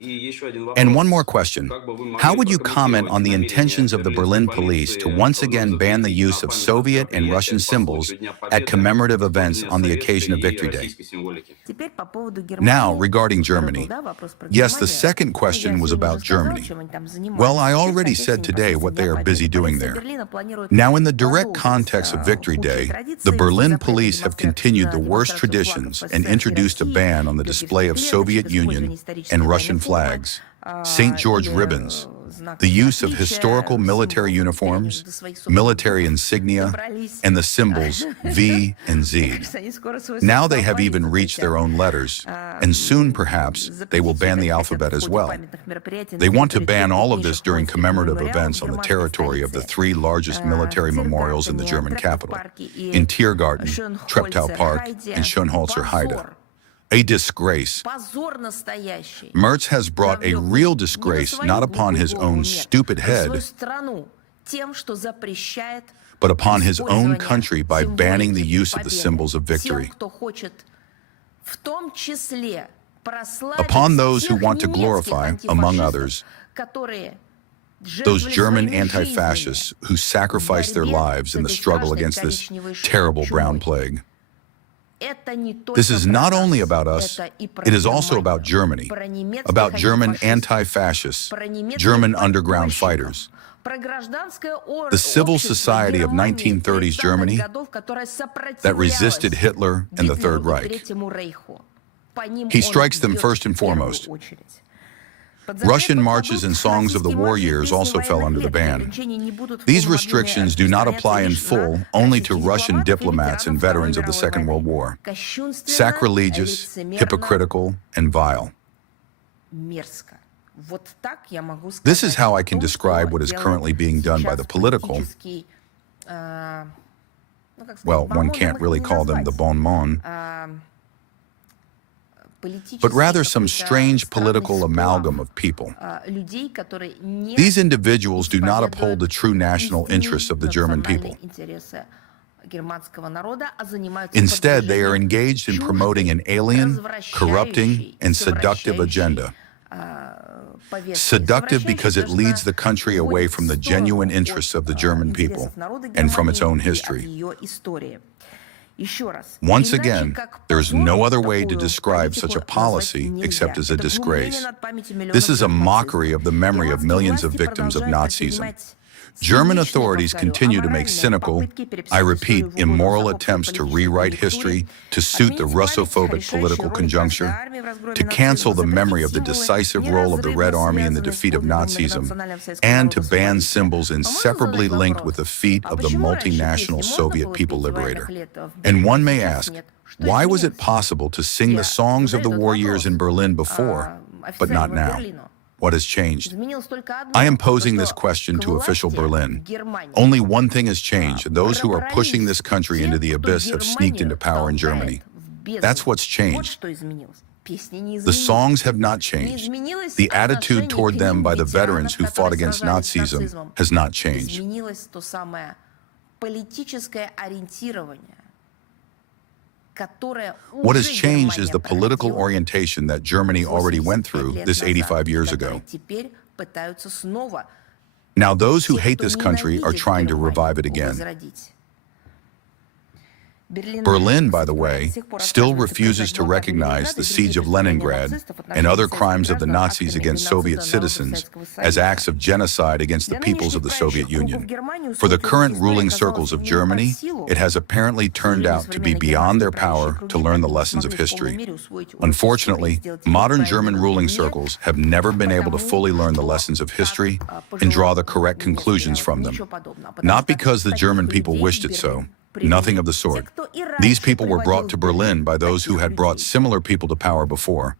And one more question. How would you comment on the intentions of the Berlin police to once again ban the use of Soviet and Russian symbols at commemorative events on the occasion of Victory Day? Now, regarding Germany. Yes, the second question was about Germany. Well, I already said today what they are busy doing there. Now, in the direct context of Victory Day, the Berlin police have continued the worst traditions and introduced a ban on the display of Soviet Union and Russian flags, St. George ribbons, the use of historical military uniforms, military insignia, and the symbols V and Z. Now they have even reached their own letters, and soon, perhaps, they will ban the alphabet as well. They want to ban all of this during commemorative events on the territory of the three largest military memorials in the German capital, in Tiergarten, Treptow Park, and Schönholzer Heide. A disgrace. Merz has brought a real disgrace not upon his own stupid head, but upon his own country by banning the use of the symbols of victory. Upon those who want to glorify, among others, those German anti-fascists who sacrificed their lives in the struggle against this terrible brown plague. This is not only about us, it is also about Germany, about German anti-fascists, German underground fighters. The civil society of 1930s Germany that resisted Hitler and the Third Reich. He strikes them first and foremost. Russian marches and songs of the war years also fell under the ban. These restrictions do not apply in full only to Russian diplomats and veterans of the Second World War. Sacrilegious, hypocritical, and vile. This is how I can describe what is currently being done by the political, well, one can't really call them the bon mon, but rather some strange political amalgam of people. These individuals do not uphold the true national interests of the German people. Instead, they are engaged in promoting an alien, corrupting, and seductive agenda. Seductive because it leads the country away from the genuine interests of the German people and from its own history. Once again, there is no other way to describe such a policy except as a disgrace. This is a mockery of the memory of millions of victims of Nazism. German authorities continue to make cynical, I repeat, immoral attempts to rewrite history to suit the Russophobic political conjuncture, to cancel the memory of the decisive role of the Red Army in the defeat of Nazism, and to ban symbols inseparably linked with the feat of the multinational Soviet people liberator. And one may ask, why was it possible to sing the songs of the war years in Berlin before, but not now? What has changed? I am posing this question to official Berlin. Only one thing has changed, and those who are pushing this country into the abyss have sneaked into power in Germany. That's what's changed. The songs have not changed. The attitude toward them by the veterans who fought against Nazism has not changed. What has changed is the political orientation that Germany already went through this 85 years ago. Now those who hate this country are trying to revive it again. Berlin, by the way, still refuses to recognize the siege of Leningrad and other crimes of the Nazis against Soviet citizens as acts of genocide against the peoples of the Soviet Union. For the current ruling circles of Germany, it has apparently turned out to be beyond their power to learn the lessons of history. Unfortunately, modern German ruling circles have never been able to fully learn the lessons of history and draw the correct conclusions from them. Not because the German people wished it so. Nothing of the sort. These people were brought to Berlin by those who had brought similar people to power before.